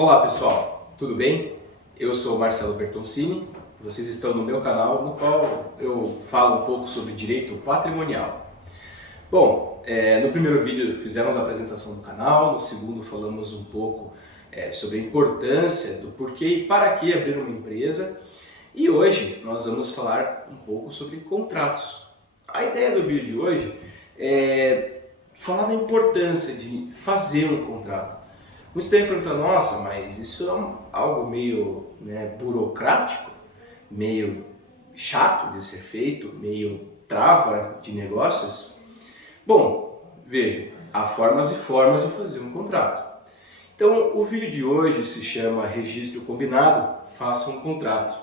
Olá pessoal, tudo bem? Eu sou Marcelo Bertoncini, vocês estão no meu canal no qual eu falo um pouco sobre direito patrimonial. Bom, no primeiro vídeo fizemos a apresentação do canal, no segundo falamos um pouco sobre a importância do porquê e para que abrir uma empresa e hoje nós vamos falar um pouco sobre contratos. A ideia do vídeo de hoje é falar da importância de fazer um contrato. Muitos devem perguntar, nossa, mas isso é algo meio burocrático, meio chato de ser feito, meio trava de negócios? Bom, veja, há formas e formas de fazer um contrato. Então, o vídeo de hoje se chama Registro Combinado, Faça um Contrato.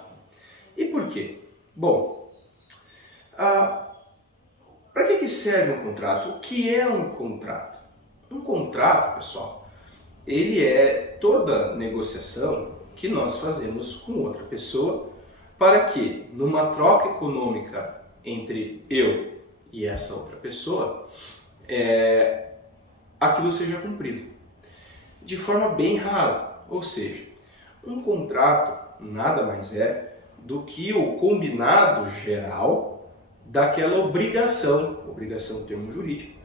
E por quê? Bom, para que serve um contrato? O que é um contrato? Um contrato, pessoal, ele é toda negociação que nós fazemos com outra pessoa para que, numa troca econômica entre eu e essa outra pessoa, aquilo seja cumprido. De forma bem rasa, ou seja, um contrato nada mais é do que o combinado geral daquela obrigação termo jurídico,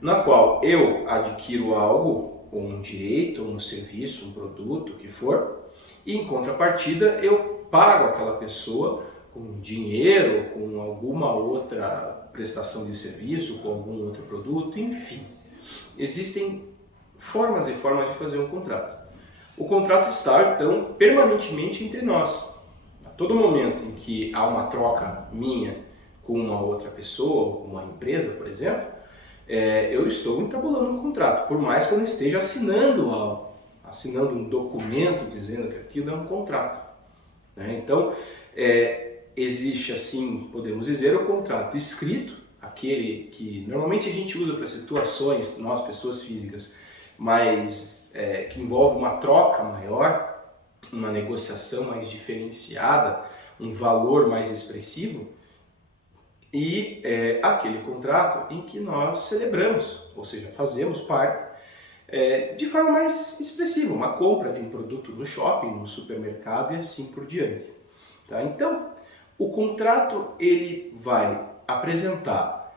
na qual eu adquiro algo, ou um direito, ou um serviço, um produto, o que for, e em contrapartida eu pago aquela pessoa com dinheiro, com alguma outra prestação de serviço, com algum outro produto, enfim. Existem formas e formas de fazer um contrato. O contrato está, então, permanentemente entre nós. A todo momento em que há uma troca minha com uma outra pessoa, ou com uma empresa, por exemplo, eu estou entabulando um contrato, por mais que eu não esteja assinando algo, assinando um documento dizendo que aquilo é um contrato. Então, existe assim, podemos dizer, o contrato escrito, aquele que normalmente a gente usa para situações, nós, pessoas físicas, mas que envolve uma troca maior, uma negociação mais diferenciada, um valor mais expressivo, e aquele contrato em que nós celebramos, ou seja, fazemos parte de forma mais expressiva, uma compra de um produto no shopping, no supermercado e assim por diante. Tá? Então, o contrato ele vai apresentar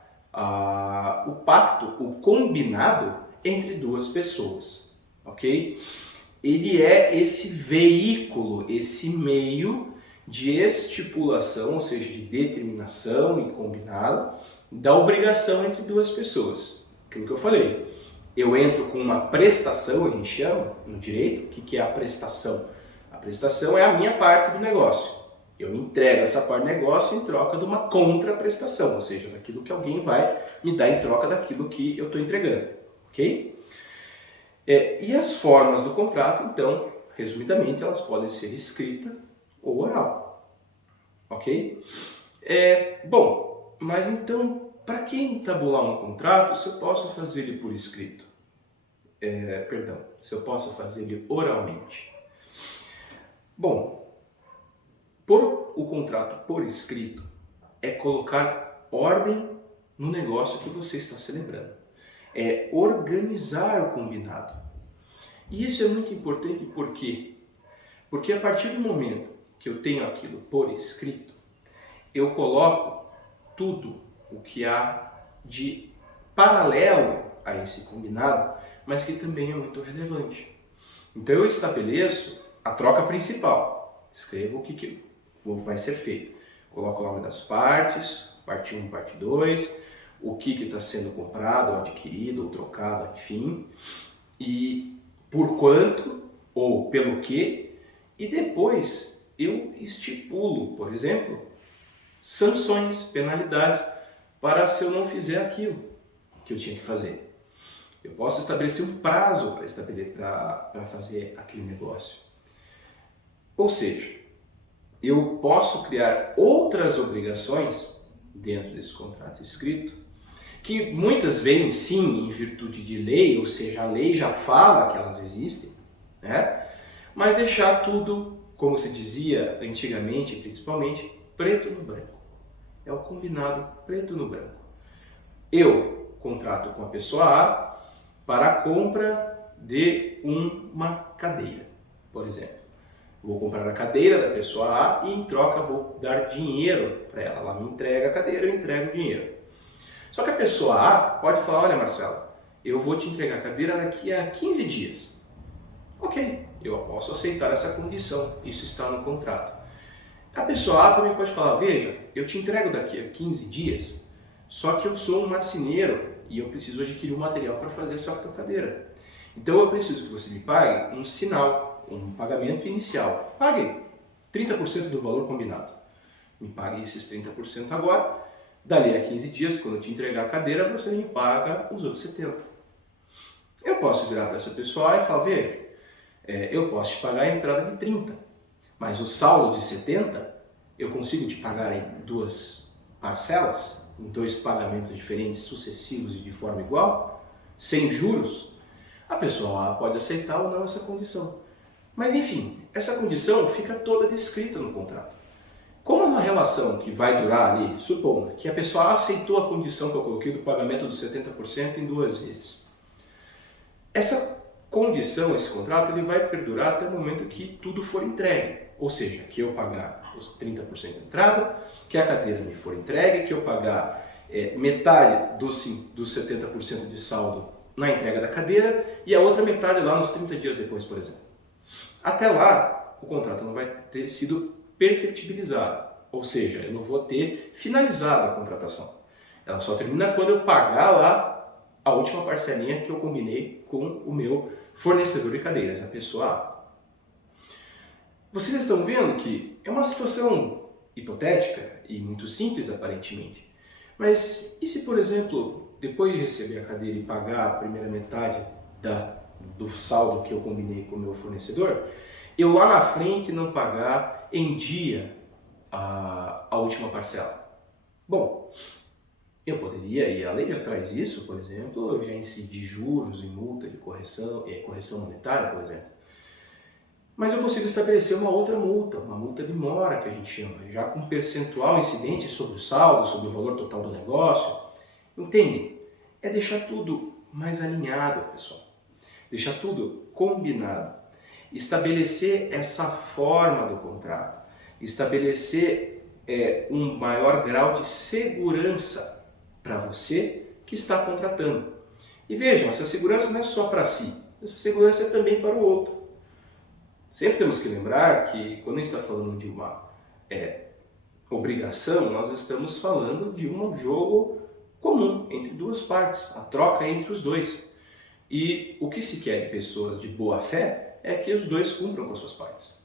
o pacto, o combinado entre duas pessoas, ok? Ele é esse veículo, esse meio de estipulação, ou seja, de determinação e combinado da obrigação entre duas pessoas. Aquilo que eu falei, eu entro com uma prestação, a gente chama no direito. O que é a prestação? A prestação é a minha parte do negócio. Eu entrego essa parte do negócio em troca de uma contraprestação, ou seja, daquilo que alguém vai me dar em troca daquilo que eu estou entregando, ok? E as formas do contrato, então, resumidamente, elas podem ser escrita ou oral, ok? Bom, mas então, para que entabular um contrato se eu posso fazer ele por escrito? Se eu posso fazer ele oralmente? Bom, pôr o contrato por escrito é colocar ordem no negócio que você está celebrando. É organizar o combinado. E isso é muito importante por quê? Porque a partir do momento que eu tenho aquilo por escrito, eu coloco tudo o que há de paralelo a esse combinado, mas que também é muito relevante. Então eu estabeleço a troca principal, escrevo o que vai ser feito. Coloco o nome das partes, parte 1, parte 2, o que está sendo comprado, ou adquirido, ou trocado, enfim, e por quanto, ou pelo que, e depois eu estipulo, por exemplo, sanções, penalidades, para se eu não fizer aquilo que eu tinha que fazer. Eu posso estabelecer um prazo para fazer aquele negócio. Ou seja, eu posso criar outras obrigações dentro desse contrato escrito, que muitas vêm sim em virtude de lei, ou seja, a lei já fala que elas existem, né? Mas deixar tudo, como se dizia antigamente, principalmente, preto no branco. É o combinado preto no branco. Eu contrato com a pessoa A para a compra de uma cadeira. por exemplo. Vou comprar a cadeira da pessoa A e em troca vou dar dinheiro para ela. Ela me entrega a cadeira, eu entrego o dinheiro. Só que a pessoa A pode falar, olha Marcelo, eu vou te entregar a cadeira daqui a 15 dias. Ok, eu posso aceitar essa condição, isso está no contrato. A pessoa A também pode falar, veja, eu te entrego daqui a 15 dias, só que eu sou um marceneiro e eu preciso adquirir um material para fazer essa tua cadeira. Então eu preciso que você me pague um sinal, um pagamento inicial. Pague 30% do valor combinado. Me pague esses 30% agora, dali a 15 dias, quando eu te entregar a cadeira, você me paga os outros 70%. Eu posso virar para essa pessoa e falar, veja, eu posso te pagar a entrada de 30%, mas o saldo de 70% eu consigo te pagar em 2 parcelas, em 2 pagamentos diferentes, sucessivos e de forma igual, sem juros. A pessoa pode aceitar ou não essa condição. Mas enfim, essa condição fica toda descrita no contrato. Como é uma relação que vai durar ali, supondo que a pessoa aceitou a condição que eu coloquei do pagamento dos 70% em 2 vezes. Essa condição, esse contrato, ele vai perdurar até o momento que tudo for entregue. Ou seja, que eu pagar os 30% de entrada, que a cadeira me for entregue, que eu pagar metade dos 70% de saldo na entrega da cadeira e a outra metade lá nos 30 dias depois, por exemplo. Até lá, o contrato não vai ter sido perfectibilizado, ou seja, eu não vou ter finalizado a contratação. Ela só termina quando eu pagar lá a última parcelinha que eu combinei com o meu fornecedor de cadeiras, a pessoa A. Vocês estão vendo que é uma situação hipotética e muito simples aparentemente, mas e se, por exemplo, depois de receber a cadeira e pagar a primeira metade do saldo que eu combinei com o meu fornecedor, eu lá na frente não pagar em dia a última parcela? Bom, eu poderia, e a lei já traz isso, por exemplo, eu já incidi juros e multa de correção monetária, por exemplo. Mas eu consigo estabelecer uma outra multa, uma multa de mora que a gente chama, já com percentual incidente sobre o saldo, sobre o valor total do negócio. Entende? É deixar tudo mais alinhado, pessoal. Deixar tudo combinado. Estabelecer essa forma do contrato. Estabelecer um maior grau de segurança para você que está contratando. E vejam, essa segurança não é só para si, essa segurança é também para o outro. Sempre temos que lembrar que quando a gente está falando de uma obrigação, nós estamos falando de um jogo comum entre 2 partes, a troca entre os 2. E o que se quer de pessoas de boa fé é que os 2 cumpram com as suas partes.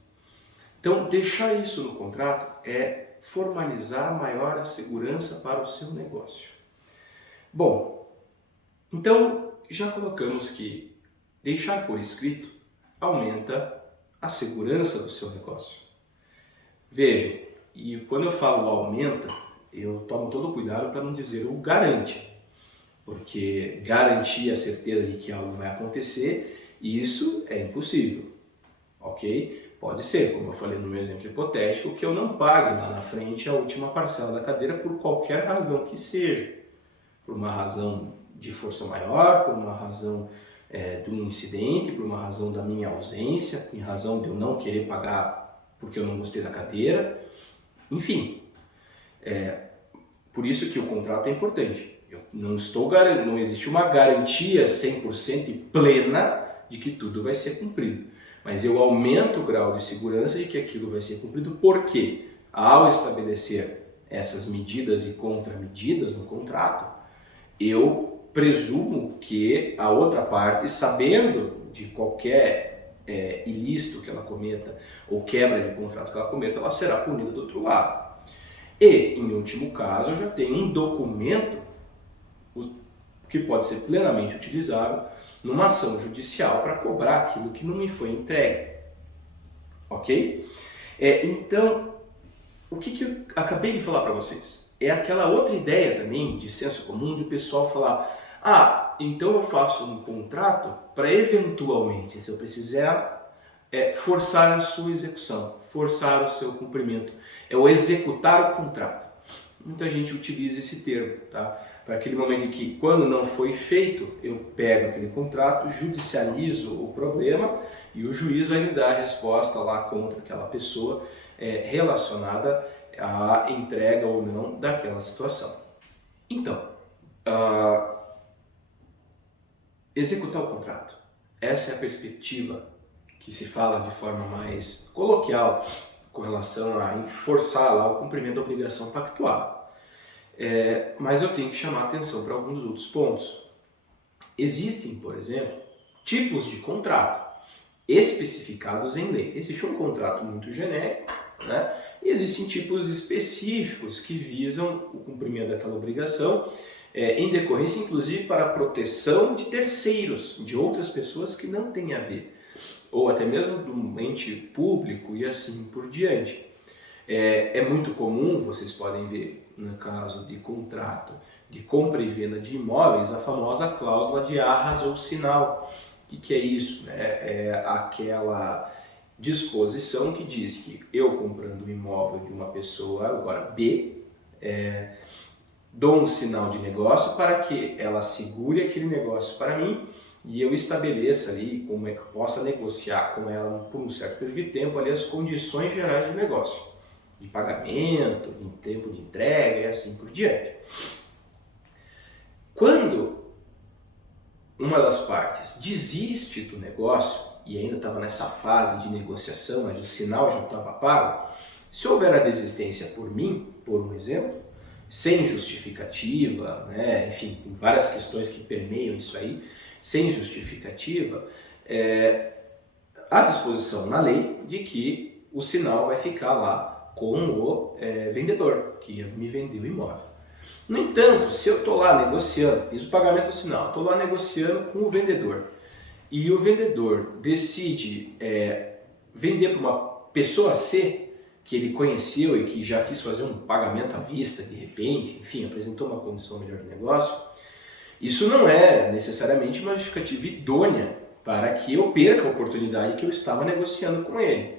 Então, deixar isso no contrato é formalizar maior segurança para o seu negócio. Bom, então já colocamos que deixar por escrito aumenta a segurança do seu negócio. Vejam, e quando eu falo aumenta, eu tomo todo o cuidado para não dizer o garante, porque garantir a certeza de que algo vai acontecer, isso é impossível, ok? Pode ser, como eu falei no meu exemplo hipotético, que eu não pague lá na frente a última parcela da cadeira por qualquer razão que seja, por uma razão de força maior, por uma razão de um incidente, por uma razão da minha ausência, em razão de eu não querer pagar porque eu não gostei da cadeira, enfim. Por isso que o contrato é importante. Não existe uma garantia 100% e plena de que tudo vai ser cumprido, mas eu aumento o grau de segurança de que aquilo vai ser cumprido, porque ao estabelecer essas medidas e contramedidas no contrato, eu presumo que a outra parte, sabendo de qualquer ilícito que ela cometa ou quebra de contrato que ela cometa, ela será punida do outro lado. E, em último caso, eu já tenho um documento que pode ser plenamente utilizado numa ação judicial para cobrar aquilo que não me foi entregue. Ok? Então, o que eu acabei de falar para vocês? É aquela outra ideia também de senso comum do pessoal falar: então eu faço um contrato para eventualmente, se eu precisar, forçar a sua execução, forçar o seu cumprimento. É o executar o contrato. Muita gente utiliza esse termo, tá? para aquele momento em que, quando não foi feito, eu pego aquele contrato, judicializo o problema e o juiz vai me dar a resposta lá contra aquela pessoa relacionada à entrega ou não daquela situação. Então, executar o contrato. Essa é a perspectiva que se fala de forma mais coloquial com relação a forçar lá o cumprimento da obrigação pactual. Mas eu tenho que chamar atenção para alguns outros pontos. Existem, por exemplo, tipos de contrato especificados em lei. Existe um contrato muito genérico, né? E existem tipos específicos que visam o cumprimento daquela obrigação, em decorrência, inclusive, para a proteção de terceiros, de outras pessoas que não têm a ver, ou até mesmo de um ente público e assim por diante. É muito comum, vocês podem ver no caso de contrato de compra e venda de imóveis, a famosa cláusula de arras ou sinal. O que é isso? É aquela disposição que diz que eu comprando um imóvel de uma pessoa, agora B, dou um sinal de negócio para que ela segure aquele negócio para mim e eu estabeleça ali como é que eu possa negociar com ela por um certo período de tempo ali as condições gerais do negócio, de pagamento, de tempo de entrega e assim por diante. Quando uma das partes desiste do negócio e ainda estava nessa fase de negociação, mas o sinal já estava pago, se houver a desistência por mim, por um exemplo, sem justificativa, né? Enfim, tem várias questões que permeiam isso aí, sem justificativa, há disposição na lei de que o sinal vai ficar lá com o vendedor, que me vendeu o imóvel. No entanto, se eu estou lá negociando, fiz o pagamento do sinal, estou lá negociando com o vendedor, e o vendedor decide vender para uma pessoa C, que ele conheceu e que já quis fazer um pagamento à vista de repente, enfim, apresentou uma condição melhor de negócio, isso não é necessariamente uma justificativa idônea para que eu perca a oportunidade que eu estava negociando com ele.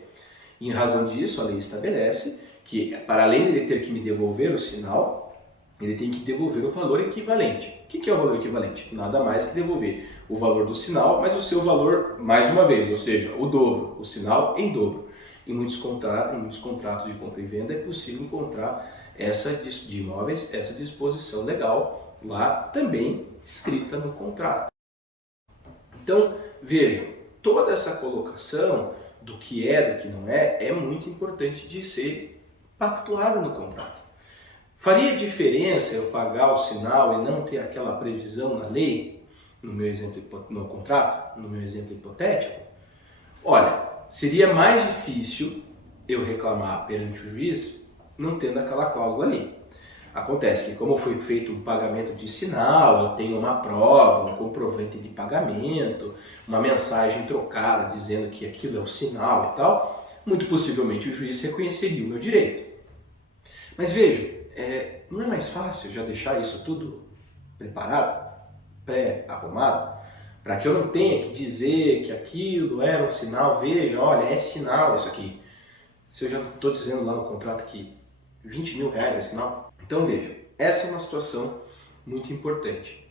Em razão disso, a lei estabelece que, para além de ele ter que me devolver o sinal, ele tem que devolver o valor equivalente. O que é o valor equivalente? Nada mais que devolver o valor do sinal, mas o seu valor mais uma vez, ou seja, o dobro, o sinal em dobro. Em muitos contratos de compra e venda é possível encontrar de imóveis essa disposição legal lá também escrita no contrato. Então, vejam, toda essa colocação do que é, do que não é muito importante de ser pactuada no contrato. Faria diferença eu pagar o sinal e não ter aquela previsão na lei, no meu exemplo, no contrato, no meu exemplo hipotético? Olha, seria mais difícil eu reclamar perante o juiz não tendo aquela cláusula ali. Acontece que, como foi feito um pagamento de sinal, eu tenho uma prova, um comprovante de pagamento, uma mensagem trocada dizendo que aquilo é o sinal e tal, muito possivelmente o juiz reconheceria o meu direito. Mas vejam, não é mais fácil já deixar isso tudo preparado, pré-arrumado, para que eu não tenha que dizer que aquilo era um sinal, veja, olha, é sinal isso aqui. Se eu já estou dizendo lá no contrato que 20 mil reais é sinal. Então veja, essa é uma situação muito importante,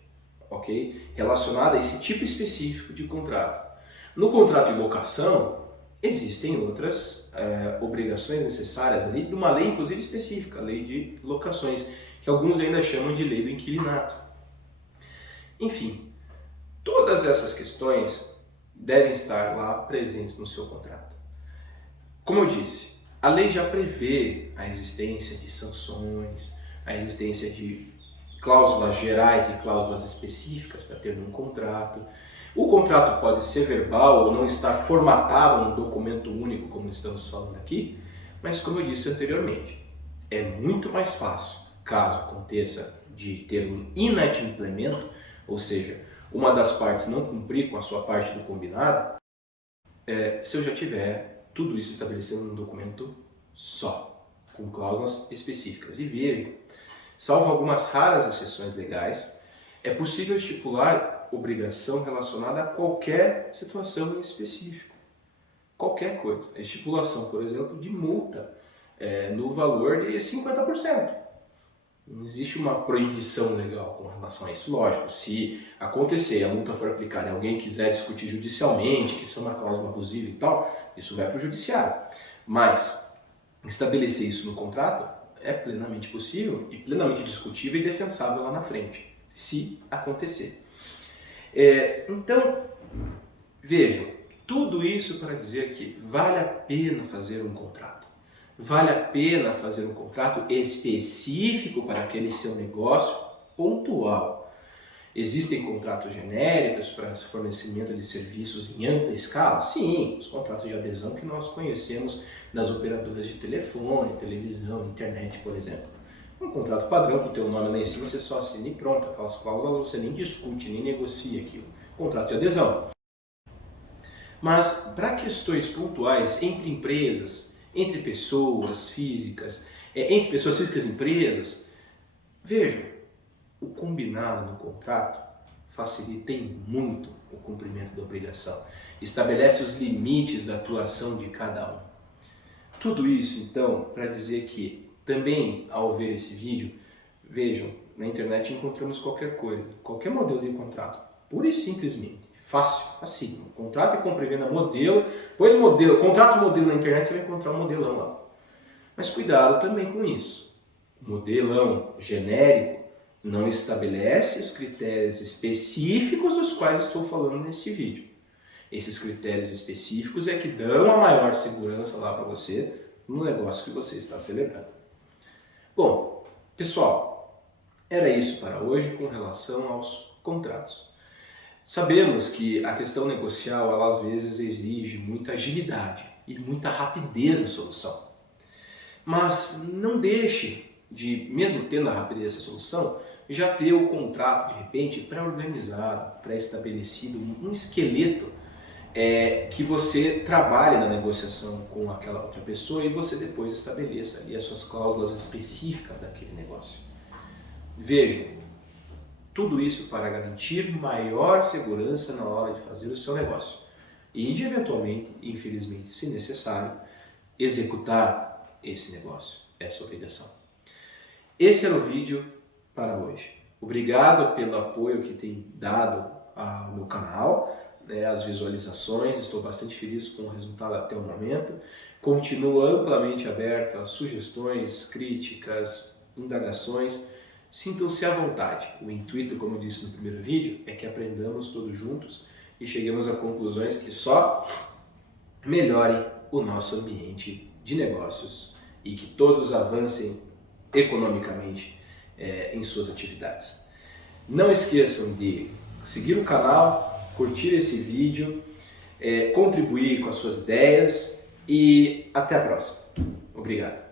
ok? Relacionada a esse tipo específico de contrato. No contrato de locação, existem outras obrigações necessárias ali, de uma lei inclusive específica, a lei de locações, que alguns ainda chamam de lei do inquilinato. Enfim, todas essas questões devem estar lá presentes no seu contrato. Como eu disse, a lei já prevê a existência de sanções, a existência de cláusulas gerais e cláusulas específicas para ter um contrato. O contrato pode ser verbal ou não estar formatado num documento único, como estamos falando aqui, mas como eu disse anteriormente, é muito mais fácil, caso aconteça de ter um inadimplemento, ou seja, uma das partes não cumprir com a sua parte do combinado, se eu já tiver tudo isso estabelecido num documento só, com cláusulas específicas. E veja, salvo algumas raras exceções legais, é possível estipular obrigação relacionada a qualquer situação em específico. Qualquer coisa. A estipulação, por exemplo, de multa no valor de 50%. Não existe uma proibição legal com relação a isso. Lógico, se acontecer e a multa for aplicada e alguém quiser discutir judicialmente, que isso é uma cláusula abusiva e tal, isso vai para o judiciário. Mas estabelecer isso no contrato é plenamente possível e plenamente discutível e defensável lá na frente, se acontecer. Então, vejam, tudo isso para dizer que vale a pena fazer um contrato. Vale a pena fazer um contrato específico para aquele seu negócio pontual. Existem contratos genéricos para fornecimento de serviços em ampla escala? Sim, os contratos de adesão que nós conhecemos das operadoras de telefone, televisão, internet, por exemplo. Um contrato padrão com o teu nome lá em cima, você só assina e pronto. Aquelas cláusulas você nem discute, nem negocia aquilo. Contrato de adesão. Mas para questões pontuais entre empresas, entre pessoas físicas e empresas, vejam, o combinado no contrato facilita em muito o cumprimento da obrigação, estabelece os limites da atuação de cada um. Tudo isso, então, para dizer que também ao ver esse vídeo, vejam, na internet encontramos qualquer coisa, qualquer modelo de contrato, pura e simplesmente. Fácil, facílimo. Contrato e compra e venda modelo, contrato modelo na internet, você vai encontrar um modelão lá. Mas cuidado também com isso. O modelão genérico não estabelece os critérios específicos dos quais estou falando neste vídeo. Esses critérios específicos é que dão a maior segurança lá para você no negócio que você está celebrando. Bom, pessoal, era isso para hoje com relação aos contratos. Sabemos que a questão negocial, ela às vezes exige muita agilidade e muita rapidez na solução. Mas não deixe de, mesmo tendo a rapidez da solução, já ter o contrato, de repente, pré-organizado, pré-estabelecido, um esqueleto que você trabalhe na negociação com aquela outra pessoa e você depois estabeleça ali as suas cláusulas específicas daquele negócio. Vejam, tudo isso para garantir maior segurança na hora de fazer o seu negócio e de, eventualmente, infelizmente, se necessário, executar esse negócio, essa obrigação. Esse era o vídeo para hoje. Obrigado pelo apoio que tem dado ao meu canal, as visualizações, estou bastante feliz com o resultado até o momento. Continuo amplamente aberto a sugestões, críticas, indagações. Sintam-se à vontade. O intuito, como eu disse no primeiro vídeo, é que aprendamos todos juntos e cheguemos a conclusões que só melhorem o nosso ambiente de negócios e que todos avancem economicamente em suas atividades. Não esqueçam de seguir o canal, curtir esse vídeo, contribuir com as suas ideias e até a próxima. Obrigado.